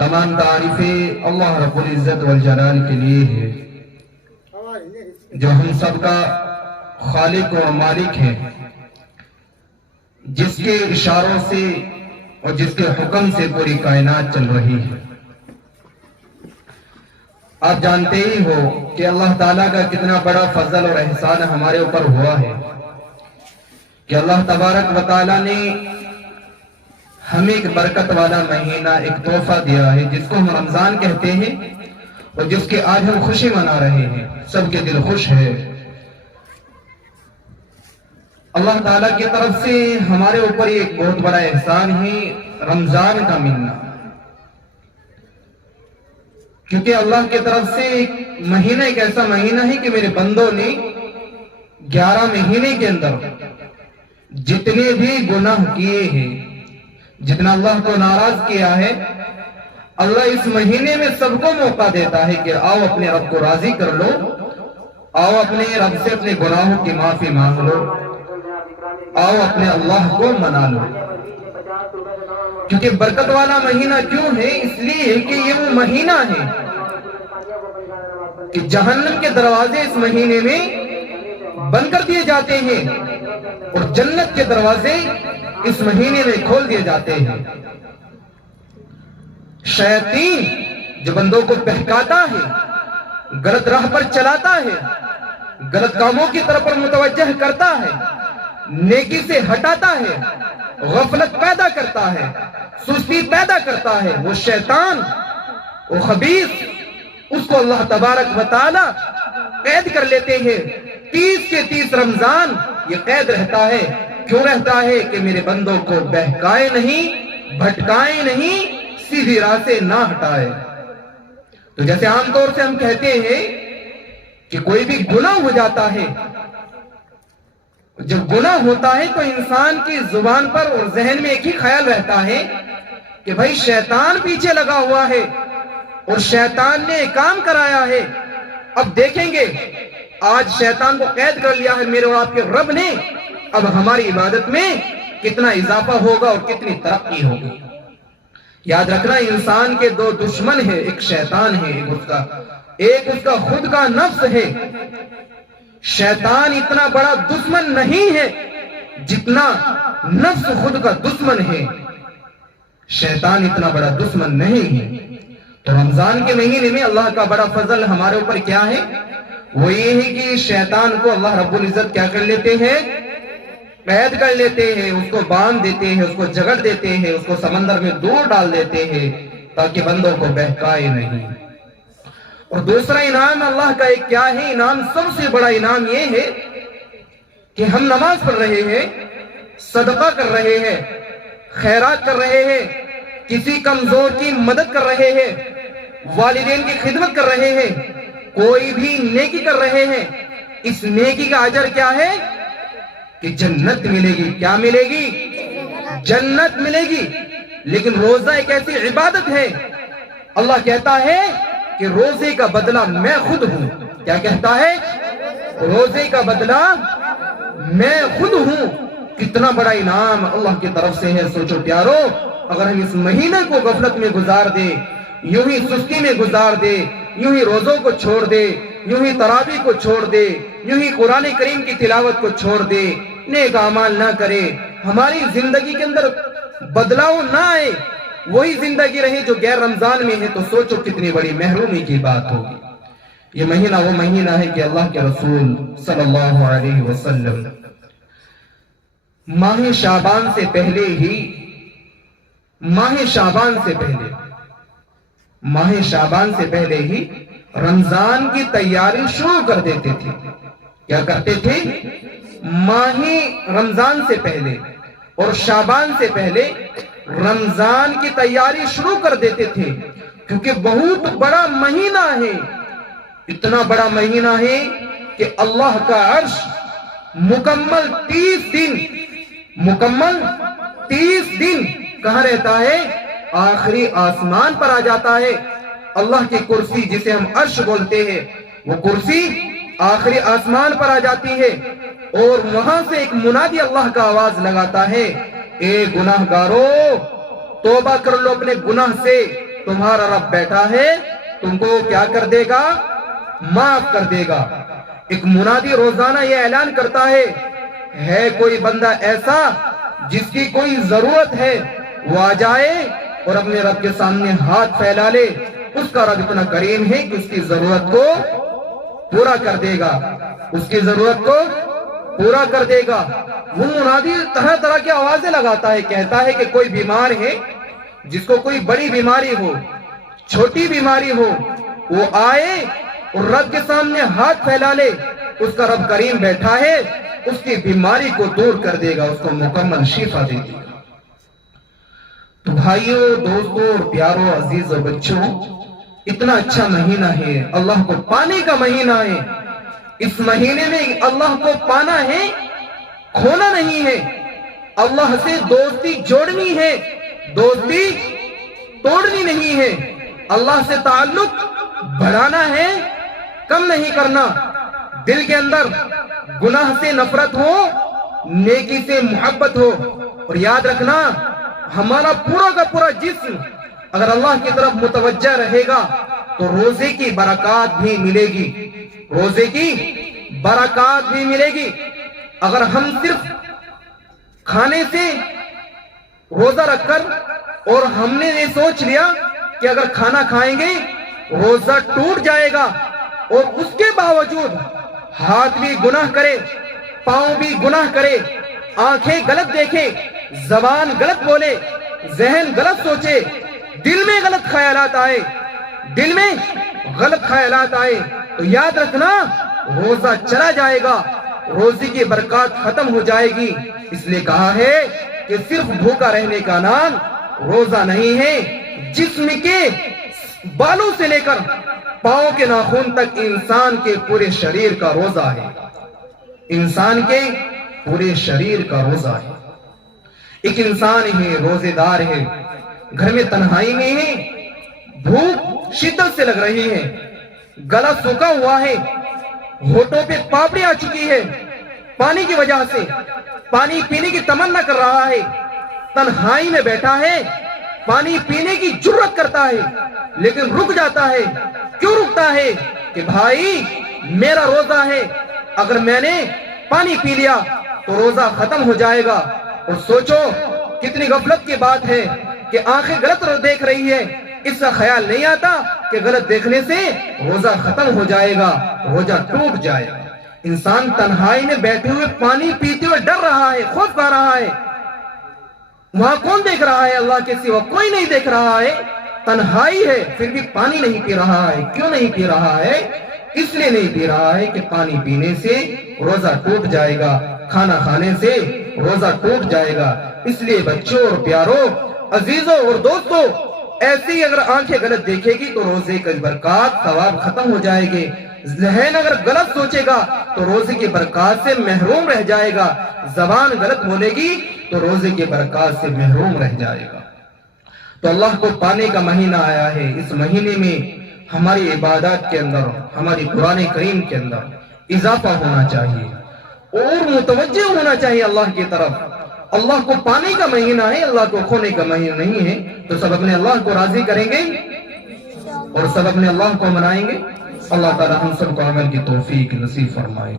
तमाम तारीफें अल्लाह रब्बुल इज्जत वल जलाल के लिए है, जो हम सबका खालिक और मालिक है, जिसके इशारों से और जिसके हुक्म से पूरी कायनात चल रही है। आप जानते ही हो कि अल्लाह ताला का कितना बड़ा फजल और एहसान हमारे ऊपर हुआ है कि अल्लाह तबारक व ताला ने हमें एक बरकत वाला महीना, एक तोहफा दिया है जिसको हम रमजान कहते हैं और जिसके आज हम खुशी मना रहे हैं। सबके दिल खुश है। अल्लाह ताला की तरफ से हमारे ऊपर एक बहुत बड़ा एहसान है रमजान का महीना, क्योंकि अल्लाह की तरफ से एक महीना एक ऐसा महीना है कि मेरे बंदों ने 11 महीने के अंदर जितने भी गुनाह किए हैं, जितना अल्लाह को नाराज किया है, अल्लाह इस महीने में सबको मौका देता है कि आओ अपने रब को राजी कर लो, आओ अपने रब से अपने गुनाहों की माफी मांग लो, आओ अपने अल्लाह को मना लो। क्योंकि बरकत वाला महीना क्यों है? इसलिए कि ये वो महीना है कि जहन्नम के दरवाजे इस महीने में बंद कर दिए जाते हैं और जन्नत के दरवाजे इस महीने में खोल दिए जाते हैं। शैतान जो बंदों को बहकाता है, गलत राह पर चलाता है, गलत कामों की तरफ पर मुतवज्जह करता है, नेकी से हटाता है, गफलत पैदा करता है, सुस्ती पैदा करता है, वो शैतान, वो खबीस, उसको अल्लाह तबारक व तआला कैद कर लेते हैं। 30 के 30 रमजान ये कैद रहता है। क्यों रहता है? कि मेरे बंदों को बहकाए नहीं, भटकाए नहीं, सीधी राह से ना हटाए। तो जैसे आमतौर से हम कहते हैं कि कोई भी गुनाह हो जाता है, जब गुनाह होता है तो इंसान की जुबान पर और जहन में एक ही ख्याल रहता है कि भाई शैतान पीछे लगा हुआ है और शैतान ने काम कराया है। अब देखेंगे, आज शैतान को कैद कर लिया है मेरे और आपके रब ने, अब हमारी इबादत में कितना इजाफा होगा और कितनी तरक्की होगी। याद रखना, इंसान के दो दुश्मन है, एक शैतान है, एक उसका खुद का नफ्स है। शैतान इतना बड़ा दुश्मन नहीं है जितना नफ्स खुद का दुश्मन है। शैतान इतना बड़ा दुश्मन नहीं है। तो रमजान के महीने में अल्लाह का बड़ा फजल हमारे ऊपर क्या है? वो ये है कि शैतान को अल्लाह रब्बुल इज्जत क्या कर लेते हैं? कैद कर लेते हैं, उसको बांध देते हैं, उसको जगड़ देते हैं, उसको समंदर में दूर डाल देते हैं ताकि बंदों को बहकाए नहीं। और दूसरा इनाम अल्लाह का एक क्या है? इनाम, सबसे बड़ा इनाम ये है कि हम नमाज पढ़ रहे हैं, सदका कर रहे हैं, खैरात कर रहे हैं, किसी कमजोर की मदद कर रहे हैं, वालिदैन की खिदमत कर रहे हैं, कोई भी नेकी कर रहे हैं। इस नेकी का अजर क्या है? कि जन्नत मिलेगी। क्या मिलेगी? जन्नत मिलेगी। लेकिन रोजा एक ऐसी इबादत है, अल्लाह कहता है कि रोजे का बदला मैं खुद हूं। क्या कहता है? रोजे का बदला मैं खुद हूं। कितना बड़ा इनाम अल्लाह की तरफ से है। सोचो प्यारो, अगर हम इस महीने को गफलत में गुजार दे, यूं ही सुस्ती में गुजार दे, यूं ही रोजों को छोड़ दे, यूं ही तरावी को छोड़ दे, यूं ही कुरान करीम की तिलावत को छोड़ दे, नेक अमाल ना करे, हमारी जिंदगी के अंदर बदलाव ना आए, वही जिंदगी रहे जो गैर रमजान में है, तो सोचो कितनी बड़ी महरूमी की बात होगी। ये महीना वो महीना है कि अल्लाह के रसूल सल्लल्लाहु अलैहि वसल्लम माह शाबान से पहले ही, माह शाबान से पहले ही रमजान की तैयारी शुरू कर देते थे। क्या करते थे? माही रमजान से पहले और शाबान से पहले रमजान की तैयारी शुरू कर देते थे, क्योंकि बहुत बड़ा महीना है। इतना बड़ा महीना है कि अल्लाह का अर्श मुकम्मल 30 दिन कहां रहता है? आखिरी आसमान पर आ जाता है। अल्लाह की कुर्सी, जिसे हम अर्श बोलते हैं, वो कुर्सी आखिरी आसमान पर आ जाती है और वहां से एक मुनादी अल्लाह का आवाज लगाता है, ए गुनाहगारों, तौबा कर लो अपने गुनाह से, تمہارا رب بیٹھا ہے، تم کو کیا کر دے گا؟ معاف کر دے گا۔ ایک منادی روزانہ یہ اعلان کرتا ہے کوئی بندہ ایسا جس کی کوئی ضرورت ہے، وہ آ جائے اور اپنے رب کے سامنے ہاتھ پھیلا لے، اس کا رب اتنا کریم ہے کہ اس کی ضرورت کو پورا کر دے گا، اس کی ضرورت کو پورا کر دے گا۔ وہ منادی طرح طرح کی آوازیں لگاتا ہے، کہتا ہے کہ کوئی بیمار ہے، جس کو کوئی بڑی بیماری ہو، چھوٹی بیماری ہو، وہ آئے اور رب کے سامنے ہاتھ پھیلا لے، اس کا رب کریم بیٹھا ہے، اس کی بیماری کو دور کر دے گا، اس کو مکمل شفا دے دے گا۔ تو بھائیوں، دوستوں اور پیاروں، عزیز اور بچوں، اتنا اچھا مہینہ ہے، اللہ کو پانے کا مہینہ ہے۔ اس مہینے میں اللہ کو پانا ہے، کھونا نہیں ہے۔ اللہ سے دوستی جوڑنی ہے، دوستی توڑنی نہیں ہے۔ اللہ سے تعلق بڑھانا ہے، کم نہیں کرنا۔ دل کے اندر گناہ سے نفرت ہو، نیکی سے محبت ہو، اور یاد رکھنا ہمارا پورا کا پورا جسم اگر اللہ کی طرف متوجہ رہے گا تو روزے کی برکات بھی ملے گی، روزے کی برکات بھی ملے گی۔ اگر ہم صرف کھانے سے روزہ رکھ کر اور ہم نے یہ سوچ لیا کہ اگر کھانا کھائیں گے روزہ ٹوٹ جائے گا، اور اس کے باوجود ہاتھ بھی گناہ کرے، پاؤں بھی گناہ کرے، آنکھیں غلط دیکھے، زبان غلط بولے، ذہن غلط سوچے، دل میں غلط خیالات آئے، دل میں غلط خیالات آئے، تو یاد رکھنا روزہ چلا جائے گا، روزے کی برکات ختم ہو جائے گی۔ اس لیے کہا ہے کہ صرف بھوکا رہنے کا نام روزہ نہیں ہے، جسم کے بالوں سے لے کر پاؤں کے ناخن تک انسان کے پورے شریر کا روزہ ہے، انسان کے پورے شریر کا روزہ ہے۔ ایک انسان ہے، روزے دار ہے، گھر میں تنہائی میں ہے، بھوک شدت سے لگ رہی ہے، گلا سوکھا ہوا ہے، ہونٹوں پہ پاپڑی آ چکی ہے، پانی کی وجہ سے پانی پینے کی تمنا کر رہا ہے، تنہائی میں بیٹھا ہے، پانی پینے کی جرت کرتا ہے لیکن رک جاتا ہے۔ کیوں رکتا ہے؟ کہ بھائی میرا روزہ ہے، اگر میں نے پانی پی لیا تو روزہ ختم ہو جائے گا۔ اور سوچو کتنی غفلت کی بات ہے کہ آنکھیں غلط دیکھ رہی ہے، اس کا خیال نہیں آتا کہ غلط دیکھنے سے روزہ ختم ہو جائے گا، روزہ ٹوٹ جائے گا۔ انسان تنہائی میں بیٹھے ہوئے پانی پیتے ہوئے ڈر رہا ہے، خوف کھا رہا ہے، وہاں کون دیکھ رہا ہے؟ اللہ کے سوا کوئی نہیں دیکھ رہا ہے، تنہائی ہے، پھر بھی پانی نہیں پی رہا ہے۔ کیوں نہیں پی رہا ہے؟ اس لیے نہیں پی رہا ہے کہ پانی پینے سے روزہ ٹوٹ جائے گا، کھانا کھانے سے روزہ ٹوٹ جائے گا۔ اس لیے بچوں اور پیاروں، عزیزوں اور دوستوں، ایسی اگر آنکھیں غلط دیکھے گی تو روزے کی برکات ثواب ختم ہو جائے گے۔ ذہن اگر غلط سوچے گا تو روزے کی برکات سے محروم رہ جائے گا۔ زبان غلط بولے گی تو روزے کی برکات سے محروم رہ جائے گا۔ تو اللہ کو پانے کا مہینہ آیا ہے، اس مہینے میں ہماری عبادات کے اندر، ہماری قرآن کریم کے اندر اضافہ ہونا چاہیے اور متوجہ ہونا چاہیے اللہ کی طرف۔ اللہ کو پانے کا مہینہ ہے، اللہ کو کھونے کا مہینہ نہیں ہے۔ تو سب اپنے اللہ کو راضی کریں گے اور سب اپنے اللہ کو منائیں گے۔ اللہ تعالی ہم سب کو عمل کی توفیق نصیب فرمائے۔